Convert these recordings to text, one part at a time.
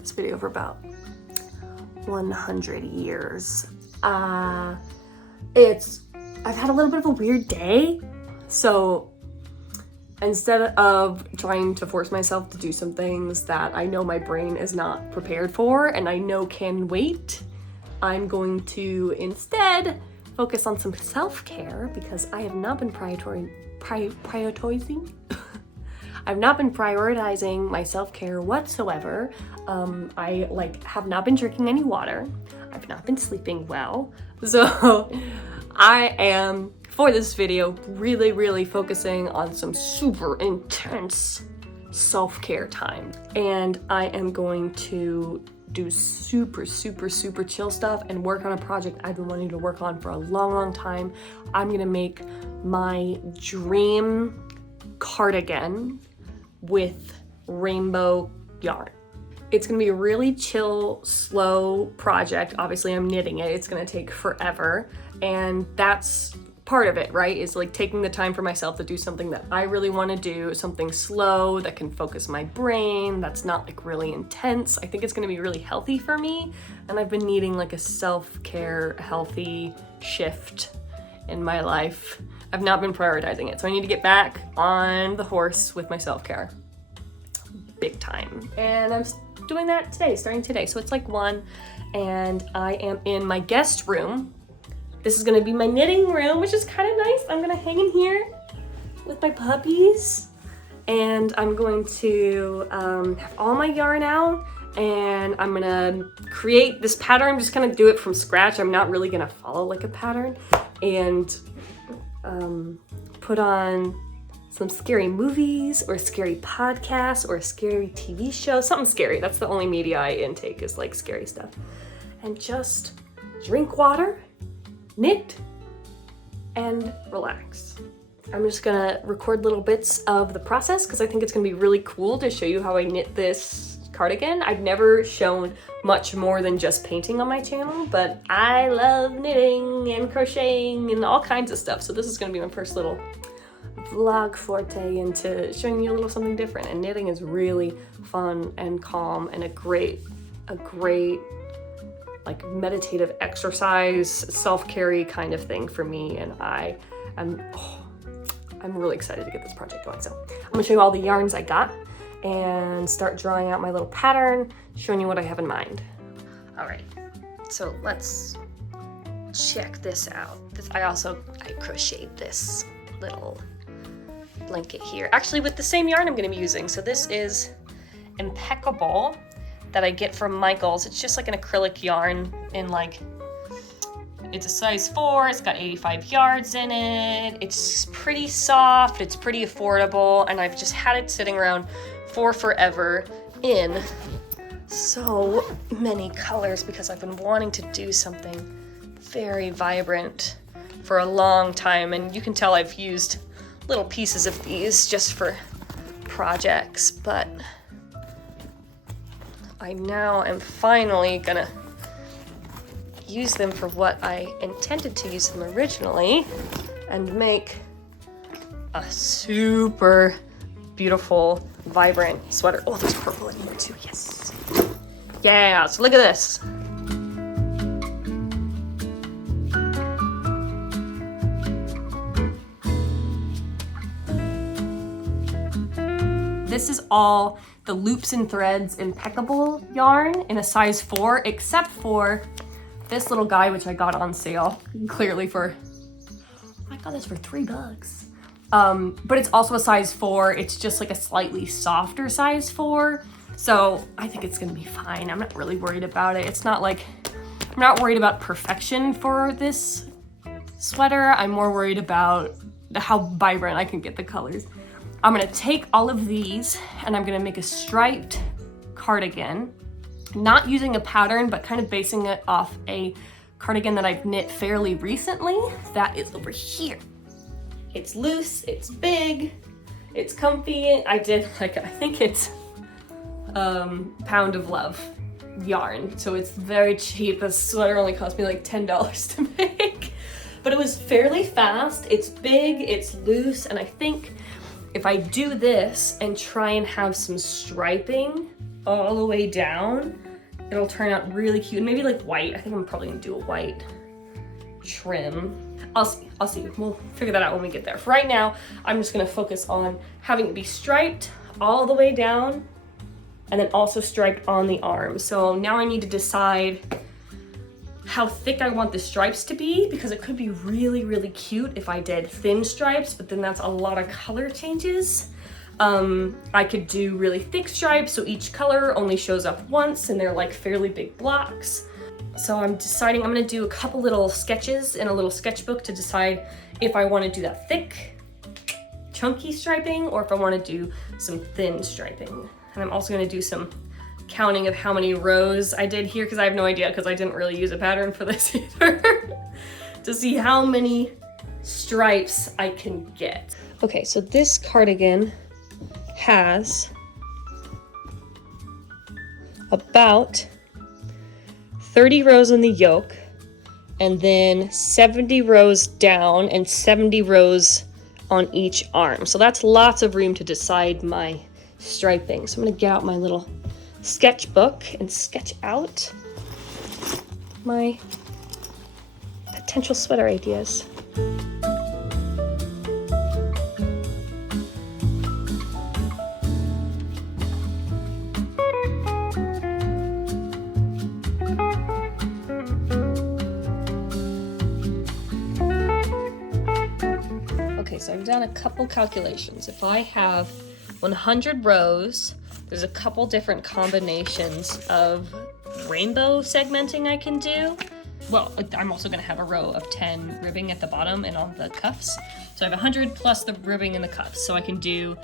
this video for about 100 years. I've had a little bit of a weird day, so instead of trying to force myself to do some things that I know my brain is not prepared for and I know can wait, I'm going to instead focus on some self-care because I have not been prioritizing I've not been prioritizing my self-care whatsoever. I have not been drinking any water. I've not been sleeping well. So I am, for this video, really focusing on some super intense self-care time. And I am going to do super chill stuff and work on a project I've been wanting to work on for a long time. I'm gonna make my dream cardigan with rainbow yarn. It's gonna be a really chill, slow project. Obviously I'm knitting it, it's gonna take forever. And that's part of it, right? Is like taking the time for myself to do something that I really wanna do, something slow that can focus my brain, that's not like really intense. I think it's gonna be really healthy for me. And I've been needing like a self-care, healthy shift in my life. I've not been prioritizing it. So I need to get back on the horse with my self-care. Big time. And I'm doing that today, starting today. So it's like 1, and I am in my guest room. This is gonna be my knitting room, which is kind of nice. I'm gonna hang in here with my puppies, and I'm going to have all my yarn out, and I'm gonna create this pattern. I'm just gonna do it from scratch. I'm not really gonna follow like a pattern, and put on some scary movies or scary podcasts or a scary TV show, something scary. That's the only media I intake is like scary stuff. And just drink water, knit, and relax. I'm just gonna record little bits of the process because I think it's gonna be really cool to show you how I knit this cardigan. I've never shown much more than just painting on my channel, but I love knitting and crocheting and all kinds of stuff. So this is gonna be my first little vlog forte into showing you a little something different. And knitting is really fun and calm and a great like meditative exercise, self-care kind of thing for me. And I'm really excited to get this project going. So I'm gonna show you all the yarns I got and start drawing out my little pattern, showing you what I have in mind. All right, so let's check this out. I crocheted this little blanket here, actually with the same yarn I'm gonna be using. So this is Impeccable that I get from Michael's. It's just like an acrylic yarn in it's a size 4, it's got 85 yards in it. It's pretty soft, it's pretty affordable, and I've just had it sitting around for forever in so many colors because I've been wanting to do something very vibrant for a long time. And you can tell I've used little pieces of these just for projects, but I now am finally gonna use them for what I intended to use them originally and make a super beautiful, vibrant sweater. Oh, there's purple in here too, yes. Yeah, so look at this. This is all the loops and threads Impeccable yarn in a size 4, except for this little guy, which I got on sale, clearly I got this for $3. But it's also a size 4. It's just like a slightly softer size 4. So I think it's gonna be fine. I'm not really worried about it. I'm not worried about perfection for this sweater. I'm more worried about how vibrant I can get the colors. I'm gonna take all of these and I'm gonna make a striped cardigan, not using a pattern, but kind of basing it off a cardigan that I've knit fairly recently. That is over here. It's loose, it's big, it's comfy. I think it's Pound of Love yarn. So it's very cheap. A sweater only cost me like $10 to make, but it was fairly fast. It's big, it's loose, and I think if I do this and try and have some striping all the way down, it'll turn out really cute. Maybe like white. I think I'm probably gonna do a white trim. I'll see. We'll figure that out when we get there. For right now, I'm just gonna focus on having it be striped all the way down and then also striped on the arms. So now I need to decide how thick I want the stripes to be, because it could be really, really cute if I did thin stripes, but then that's a lot of color changes. I could do really thick stripes, so each color only shows up once and they're like fairly big blocks. So I'm deciding, I'm gonna do a couple little sketches in a little sketchbook to decide if I wanna do that thick, chunky striping or if I wanna do some thin striping. And I'm also gonna do some counting of how many rows I did here, because I have no idea, because I didn't really use a pattern for this either, to see how many stripes I can get. Okay, so this cardigan has about 30 rows in the yoke, and then 70 rows down and 70 rows on each arm. So that's lots of room to decide my striping. So I'm gonna get out my little sketchbook and sketch out my potential sweater ideas. Okay, so I've done a couple calculations. If I have 100 rows, there's a couple different combinations of rainbow segmenting I can do. Well, I'm also gonna have a row of 10 ribbing at the bottom and on the cuffs. So I have 100 plus the ribbing and the cuffs. So I can do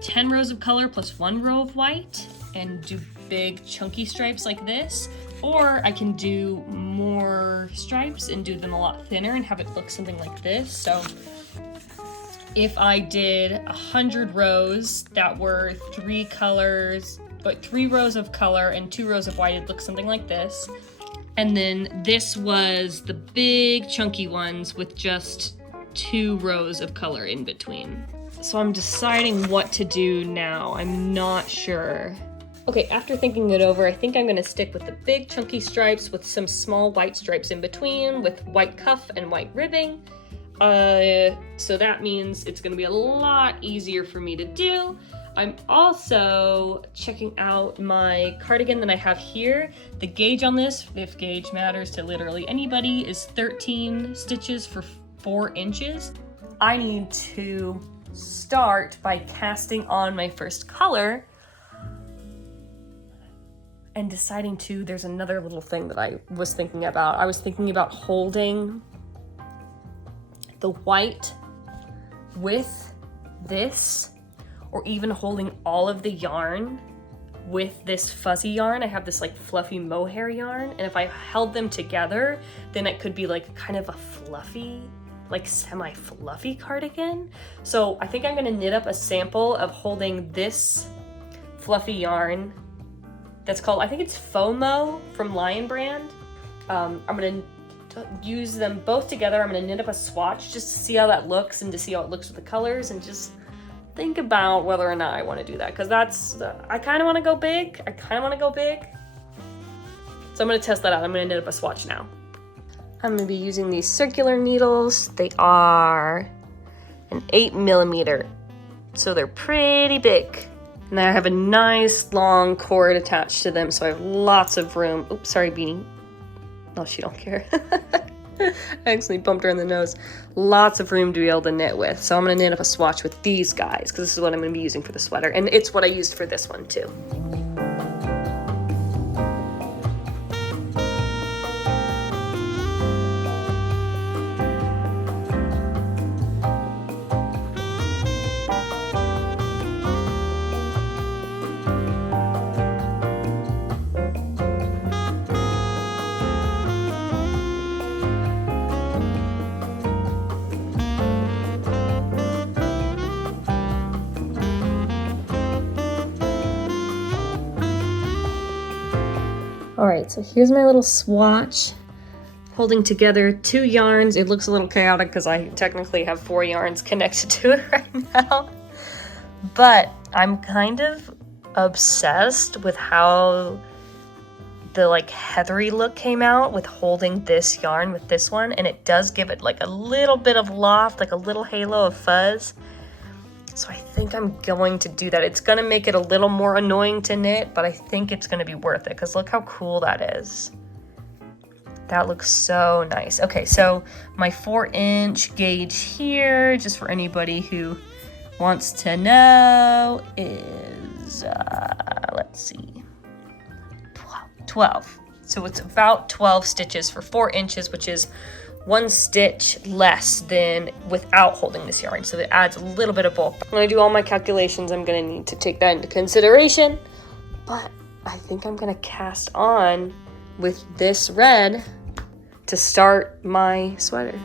10 rows of color plus 1 row of white and do big chunky stripes like this. Or I can do more stripes and do them a lot thinner and have it look something like this. So if I did 100 rows that were 3 colors, but 3 rows of color and 2 rows of white, it'd look something like this. And then this was the big chunky ones with just 2 rows of color in between. So I'm deciding what to do now. I'm not sure. Okay, after thinking it over, I think I'm gonna stick with the big chunky stripes with some small white stripes in between with white cuff and white ribbing. So that means it's gonna be a lot easier for me to do. I'm also checking out my cardigan that I have here. The gauge on this, if gauge matters to literally anybody, is 13 stitches for 4 inches. I need to start by casting on my first color and deciding to, there's another little thing that I was thinking about. I was thinking about holding the white with this, or even holding all of the yarn with this fuzzy yarn. I have this like fluffy mohair yarn, and if I held them together, then it could be like kind of a fluffy, like semi-fluffy cardigan. So I think I'm gonna knit up a sample of holding this fluffy yarn that's called, I think it's FOMO from Lion Brand. I'm gonna use them both together. I'm gonna knit up a swatch just to see how that looks and to see how it looks with the colors, and just think about whether or not I want to do that, because that's, I kind of want to go big. So I'm gonna test that out. I'm gonna knit up a swatch now. I'm gonna be using these circular needles. They are an 8mm, so they're pretty big. And I have a nice long cord attached to them, so I have lots of room. Oops, sorry, Beanie. No, she don't care. I actually bumped her in the nose. Lots of room to be able to knit with. So I'm gonna knit up a swatch with these guys, because this is what I'm gonna be using for the sweater. And it's what I used for this one too. All right, so here's my little swatch holding together 2 yarns. It looks a little chaotic because I technically have 4 yarns connected to it right now, but I'm kind of obsessed with how the like heathery look came out with holding this yarn with this one, and it does give it like a little bit of loft, like a little halo of fuzz. So I think I'm going to do that. It's gonna make it a little more annoying to knit, but I think it's gonna be worth it because look how cool that is. That looks so nice. Okay, so my 4-inch gauge here, just for anybody who wants to know, is, let's see, 12. So it's about 12 stitches for 4 inches, which is 1 stitch less than without holding this yarn. So it adds a little bit of bulk. When I do all my calculations, I'm gonna need to take that into consideration, but I think I'm gonna cast on with this red to start my sweater.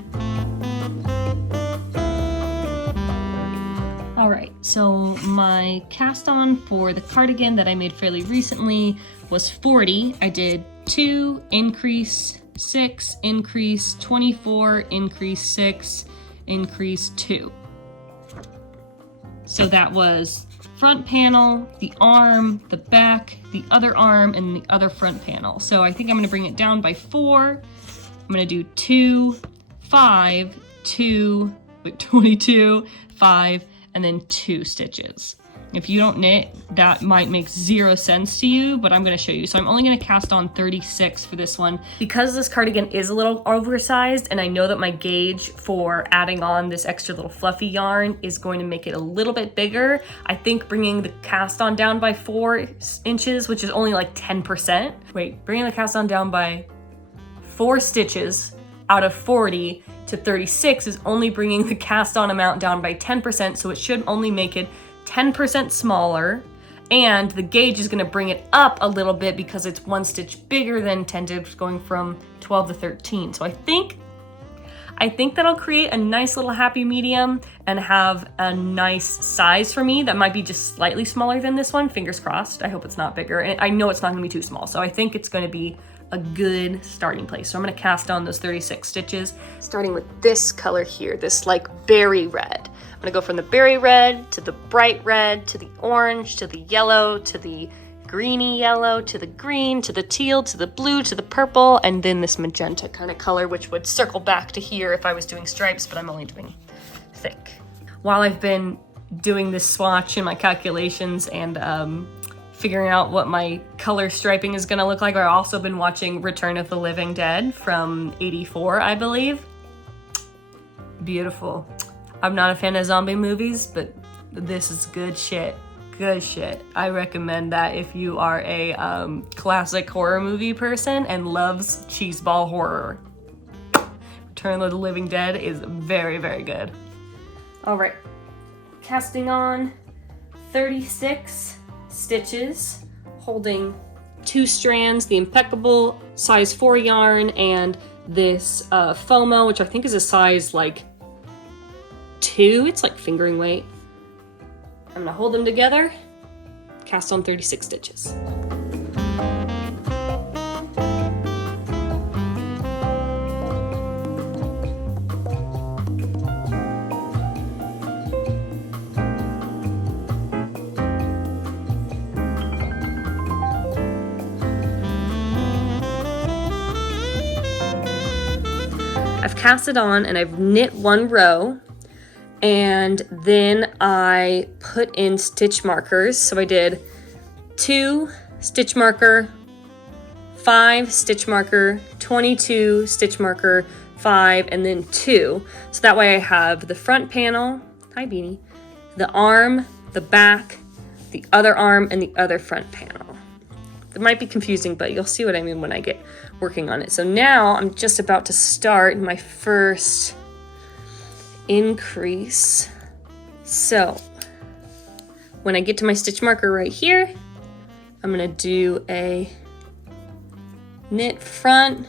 All right, so my cast on for the cardigan that I made fairly recently was 40. I did 2, increase 6, increase 24, increase 6, increase 2. So that was front panel, the arm, the back, the other arm, and the other front panel. So I think I'm gonna bring it down by 4. I'm gonna do 2, 5, 2, 22, 5, and then 2 stitches. If you don't knit, that might make 0 sense to you, but I'm gonna show you. So I'm only gonna cast on 36 for this one. Because this cardigan is a little oversized, and I know that my gauge for adding on this extra little fluffy yarn is going to make it a little bit bigger, I think bringing the cast on down by 4 inches, which is only like 10%. Wait, bringing the cast on down by 4 stitches out of 40 to 36 is only bringing the cast on amount down by 10%, so it should only make it 10% smaller, and the gauge is gonna bring it up a little bit because it's 1 stitch bigger than intended, going from 12 to 13. So I think that'll create a nice little happy medium and have a nice size for me that might be just slightly smaller than this one, fingers crossed. I hope it's not bigger, and I know it's not gonna be too small, so I think it's gonna be a good starting place. So I'm gonna cast on those 36 stitches, starting with this color here, this like berry red. I'm gonna go from the berry red to the bright red, to the orange, to the yellow, to the greeny yellow, to the green, to the teal, to the blue, to the purple, and then this magenta kind of color, which would circle back to here if I was doing stripes, but I'm only doing thick. While I've been doing this swatch and my calculations and figuring out what my color striping is gonna look like, I've also been watching Return of the Living Dead from '84, I believe. Beautiful. I'm not a fan of zombie movies, but this is good shit. Good shit. I recommend that if you are a classic horror movie person and loves cheeseball horror. Return of the Living Dead is very, very good. All right, casting on 36 stitches, holding 2 strands, the Impeccable size 4 yarn, and this FOMO, which I think is a size like 2. It's like fingering weight. I'm gonna hold them together, cast on 36 stitches. I've cast it on and I've knit 1 row, and then I put in stitch markers. So I did 2 stitch marker, 5 stitch marker, 22 stitch marker, 5, and then 2. So that way I have the front panel, hi Beanie, the arm, the back, the other arm, and the other front panel. It might be confusing, but you'll see what I mean when I get working on it. So now I'm just about to start my first increase. So when I get to my stitch marker right here, I'm gonna do a knit front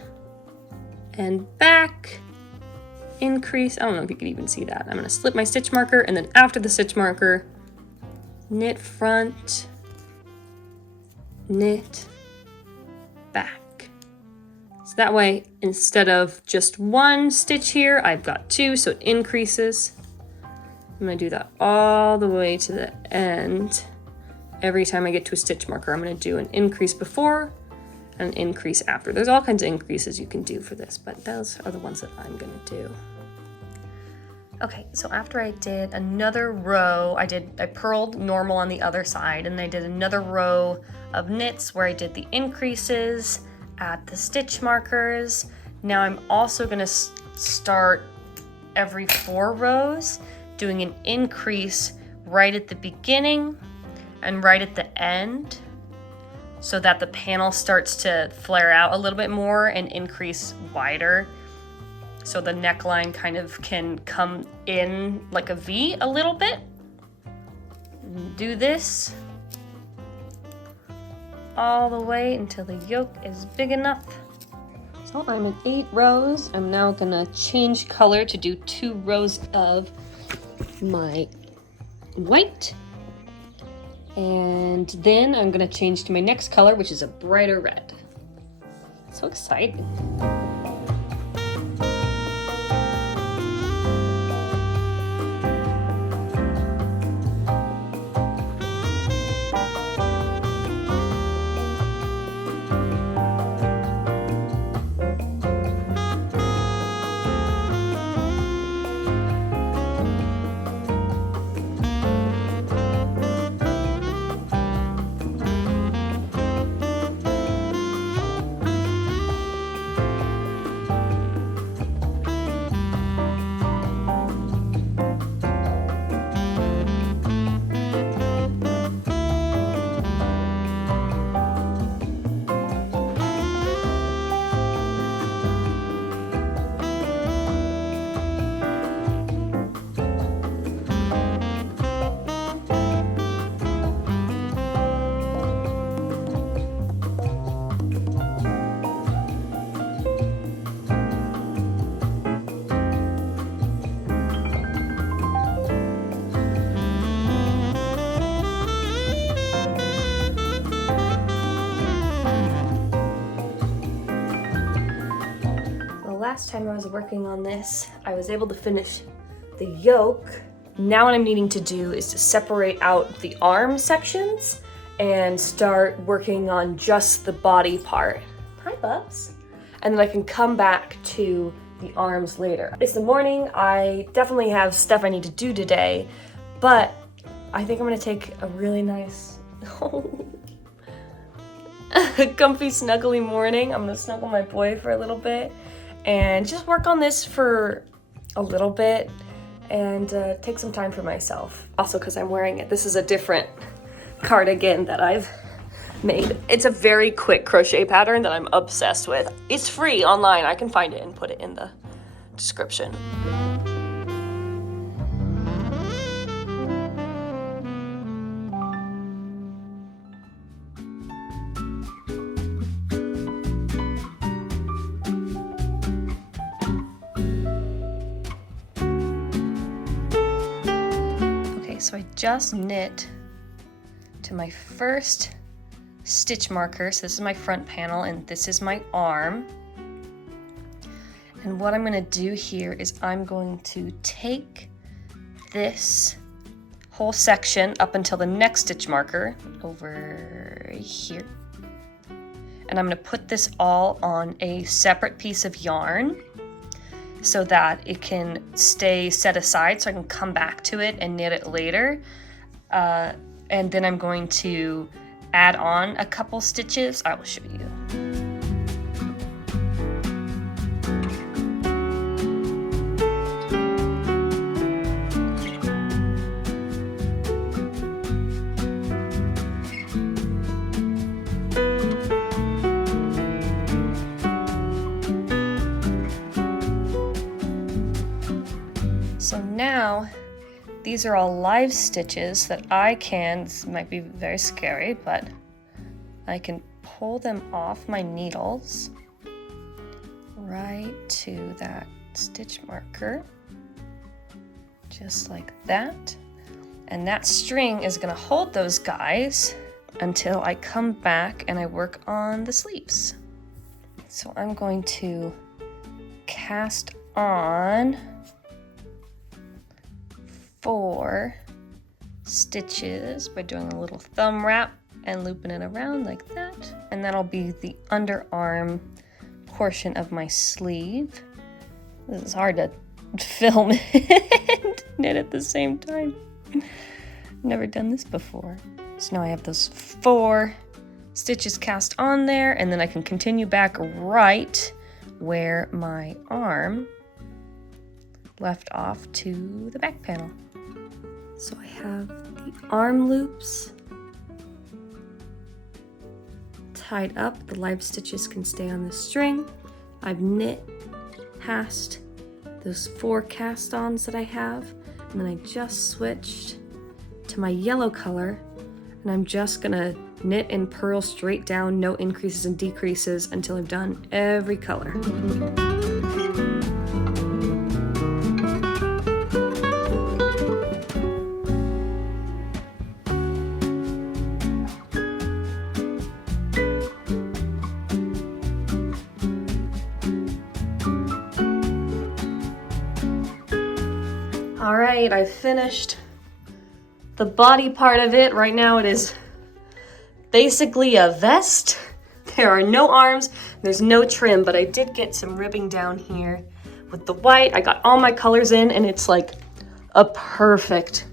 and back increase. I don't know if you can even see that. I'm gonna slip my stitch marker, and then after the stitch marker, knit front, knit back. So that way, instead of just 1 stitch here, I've got 2, so it increases. I'm gonna do that all the way to the end. every time I get to a stitch marker, I'm going to do an increase before and an increase after. There's all kinds of increases you can do for this, but those are the ones that I'm going to do. Okay, so after I did another row, I purled normal on the other side, and I did another row of knits where I did the increases at the stitch markers. Now I'm also going to start every 4 rows doing an increase right at the beginning and right at the end, so that the panel starts to flare out a little bit more and increase wider, so the neckline kind of can come in like a V a little bit. Do this all the way until the yoke is big enough. So I'm at 8 rows. I'm now gonna change color to do 2 rows of my white. And then I'm gonna change to my next color, which is a brighter red. So exciting. Last time I was working on this, I was able to finish the yoke. Now what I'm needing to do is to separate out the arm sections and start working on just the body part. Hi, Bubs. And then I can come back to the arms later. It's the morning. I definitely have stuff I need to do today, but I think I'm gonna take a really nice, comfy, snuggly morning. I'm gonna snuggle my boy for a little bit and just work on this for a little bit and take some time for myself. Also, because I'm wearing it. This is a different cardigan that I've made. It's a very quick crochet pattern that I'm obsessed with. It's free online. I can find it and put it in the description. So I just knit to my first stitch marker. So this is my front panel and this is my arm. And what I'm going to do here is I'm going to take this whole section up until the next stitch marker over here. And I'm going to put this all on a separate piece of yarn, so that it can stay set aside so I can come back to it and knit it later. And then I'm going to add on a couple stitches. I will show you. So now, these are all live stitches that I can, this might be very scary, but I can pull them off my needles right to that stitch marker, just like that. And that string is gonna hold those guys until I come back and I work on the sleeves. So I'm going to cast on 4 stitches by doing a little thumb wrap and looping it around like that. And that'll be the underarm portion of my sleeve. This is hard to film and knit at the same time. Never done this before. So now I have those 4 stitches cast on there, and then I can continue back right where my arm left off to the back panel. So I have the arm loops tied up. The live stitches can stay on the string. I've knit past those 4 cast-ons that I have, and then I just switched to my yellow color, and I'm just gonna knit and purl straight down, no increases and decreases, until I've done every color. All right, I've finished the body part of it. Right now it is basically a vest. There are no arms, there's no trim, but I did get some ribbing down here with the white. I got all my colors in, and it's like a perfect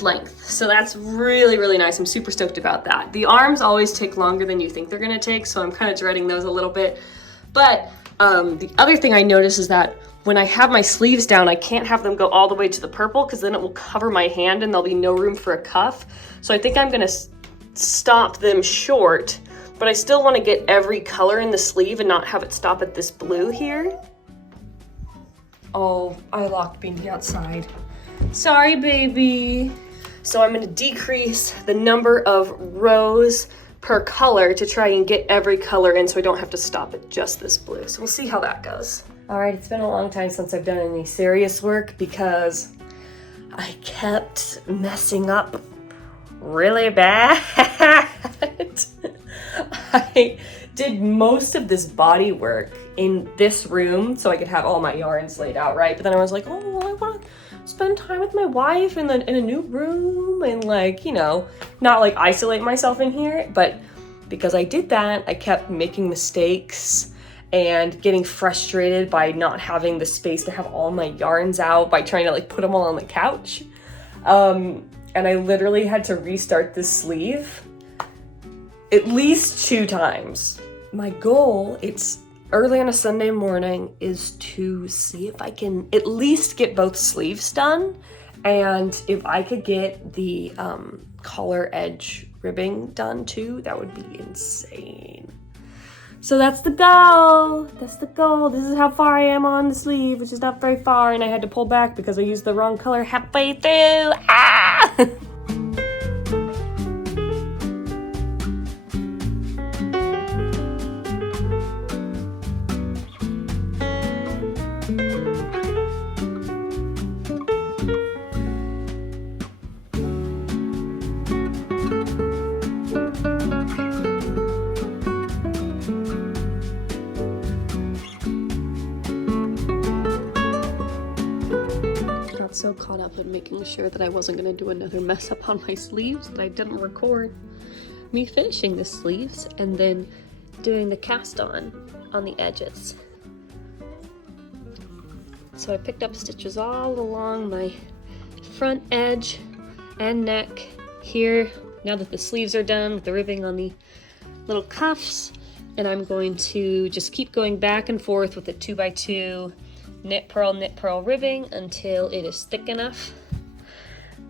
length. So that's really, really nice. I'm super stoked about that. The arms always take longer than you think they're gonna take, so I'm kind of dreading those a little bit. But the other thing I noticed is that when I have my sleeves down, I can't have them go all the way to the purple, because then it will cover my hand and there'll be no room for a cuff. So I think I'm gonna stop them short, but I still wanna get every color in the sleeve and not have it stop at this blue here. Oh, I locked Beanie outside. Sorry, baby. So I'm gonna decrease the number of rows per color to try and get every color in, so I don't have to stop at just this blue. So we'll see how that goes. All right, it's been a long time since I've done any serious work because I kept messing up really bad. I did most of this body work in this room so I could have all my yarns laid out, right? But then I was like, oh, well, I want to spend time with my wife in a new room and, like, you know, not like isolate myself in here. But because I did that, I kept making mistakes and getting frustrated by not having the space to have all my yarns out, by trying to like put them all on the couch. And I literally had to restart this sleeve at least 2 times. My goal, it's early on a Sunday morning, is to see if I can at least get both sleeves done. And if I could get the collar edge ribbing done too, that would be insane. So that's the goal. That's the goal. This is how far I am on the sleeve, which is not very far, and I had to pull back because I used the wrong color halfway through. Ah! So caught up in making sure that I wasn't going to do another mess up on my sleeves that I didn't record me finishing the sleeves and then doing the cast on the edges. So I picked up stitches all along my front edge and neck here, now that the sleeves are done with the ribbing on the little cuffs, and I'm going to just keep going back and forth with a 2x2 knit purl ribbing until it is thick enough,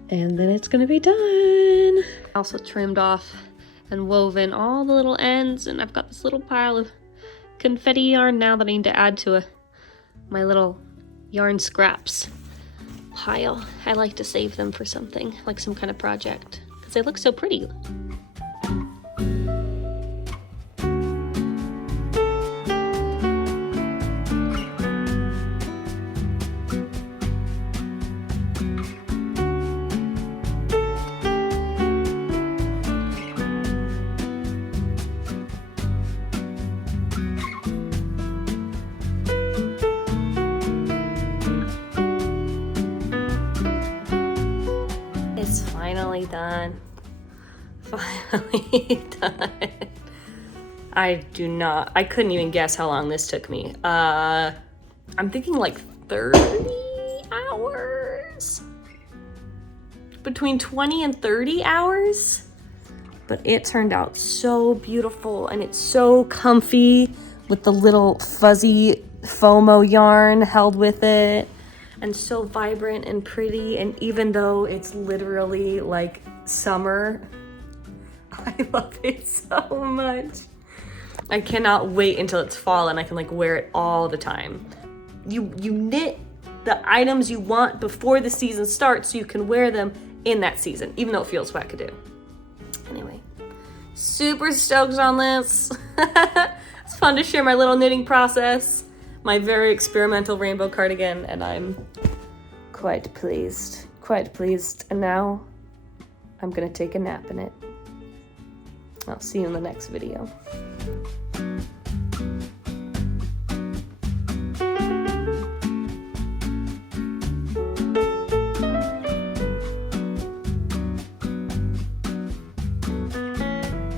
and then it's gonna be done. I also trimmed off and woven all the little ends, and I've got this little pile of confetti yarn now that I need to add to my little yarn scraps pile. I like to save them for something, like some kind of project, because they look so pretty. finally done. Finally done. I couldn't even guess how long this took me. I'm thinking like 30 hours. Between 20 and 30 hours. But it turned out so beautiful, and it's so comfy with the little fuzzy FOMO yarn held with it, and so vibrant and pretty. And even though it's literally like summer, I love it so much. I cannot wait until it's fall and I can like wear it all the time. You knit the items you want before the season starts so you can wear them in that season, even though it feels wackadoo. Anyway, super stoked on this. It's fun to share my little knitting process, my very experimental rainbow cardigan, and I'm quite pleased. And now I'm gonna take a nap in it. I'll see you in the next video.